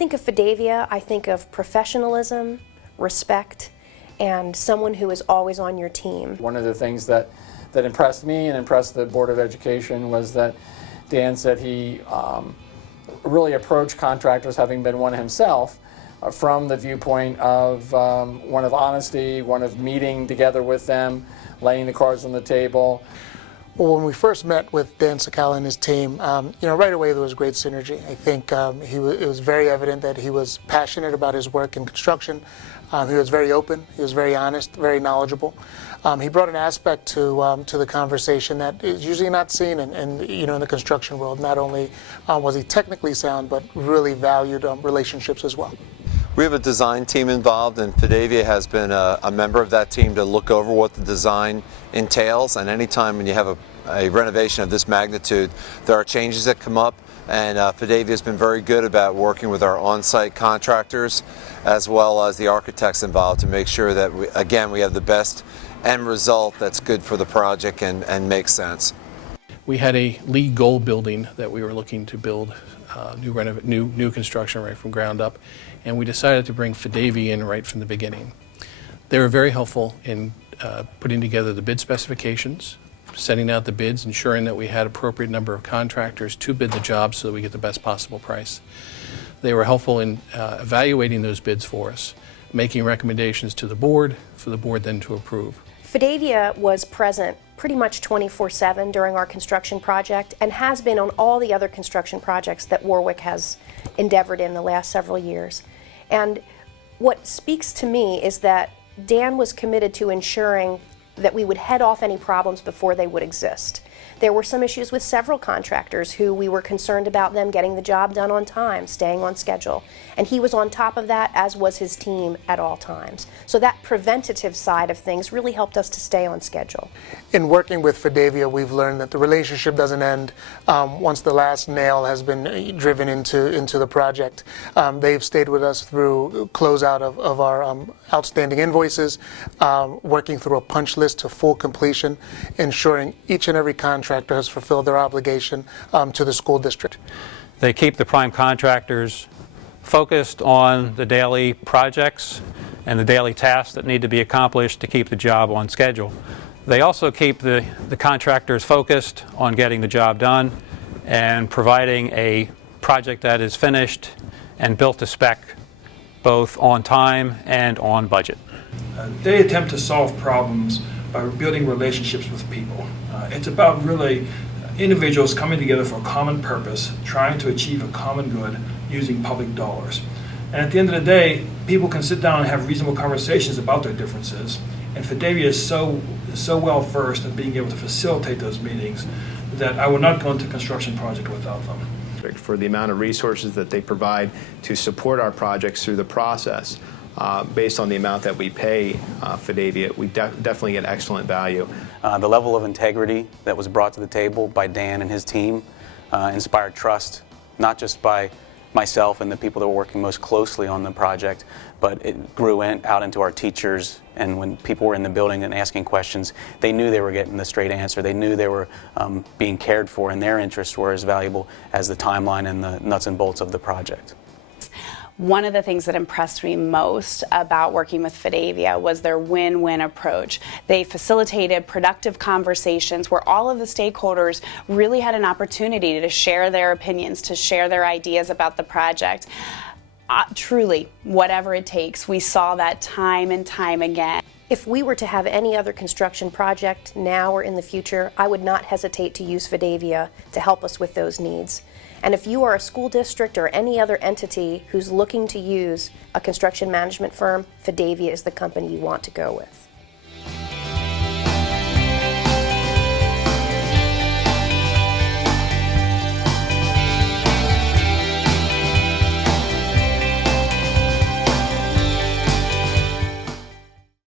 think of Fidevia, I think of professionalism, respect, and someone who is always on your team. One of the things that impressed me and impressed the Board of Education was that Dan said he really approached contractors, having been one himself, from the viewpoint of one of honesty, one of meeting together with them, laying the cards on the table. Well, when we first met with Dan Sakala and his team, right away there was great synergy. I think it was very evident that he was passionate about his work in construction. He was very open, he was very honest, very knowledgeable. He brought an aspect to the conversation that is usually not seen in the construction world. Not only was he technically sound, but really valued relationships as well. We have a design team involved, and Fidevia has been a member of that team to look over what the design entails. And anytime when you have a renovation of this magnitude, there are changes that come up, and Fidevia has been very good about working with our on-site contractors as well as the architects involved to make sure that we have the best end result that's good for the project and makes sense. We had a LEED Gold building that we were looking to build new construction right from ground up, and we decided to bring Fidevia in right from the beginning. They were very helpful in putting together the bid specifications, sending out the bids, ensuring that we had appropriate number of contractors to bid the job so that we get the best possible price. They were helpful in evaluating those bids for us, making recommendations to the board, for the board then to approve. Fidevia was present pretty much 24/7 during our construction project and has been on all the other construction projects that Warwick has endeavored in the last several years. And what speaks to me is that Dan was committed to ensuring that we would head off any problems before they would exist. There were some issues with several contractors who we were concerned about them getting the job done on time, staying on schedule. And he was on top of that, as was his team at all times. So that preventative side of things really helped us to stay on schedule. In working with Fidevia, we've learned that the relationship doesn't end once the last nail has been driven into the project. They've stayed with us through closeout of our outstanding invoices, working through a punch list to full completion, ensuring each and every contractor has fulfilled their obligation to the school district. They keep the prime contractors focused on the daily projects and the daily tasks that need to be accomplished to keep the job on schedule. They also keep the contractors focused on getting the job done and providing a project that is finished and built to spec, both on time and on budget. They attempt to solve problems by building relationships with people. It's about really individuals coming together for a common purpose, trying to achieve a common good using public dollars. And at the end of the day, people can sit down and have reasonable conversations about their differences. And Fidevia is so well versed at being able to facilitate those meetings that I would not go into a construction project without them. For the amount of resources that they provide to support our projects through the process, based on the amount that we pay Fidevia, we definitely get excellent value. The level of integrity that was brought to the table by Dan and his team inspired trust, not just by myself and the people that were working most closely on the project, but it grew out into our teachers, and when people were in the building and asking questions, they knew they were getting the straight answer. They knew they were being cared for, and their interests were as valuable as the timeline and the nuts and bolts of the project. One of the things that impressed me most about working with Fidevia was their win-win approach. They facilitated productive conversations where all of the stakeholders really had an opportunity to share their opinions, to share their ideas about the project. Truly, whatever it takes, we saw that time and time again. If we were to have any other construction project now or in the future, I would not hesitate to use Fidevia to help us with those needs. And if you are a school district or any other entity who's looking to use a construction management firm, Fidevia is the company you want to go with.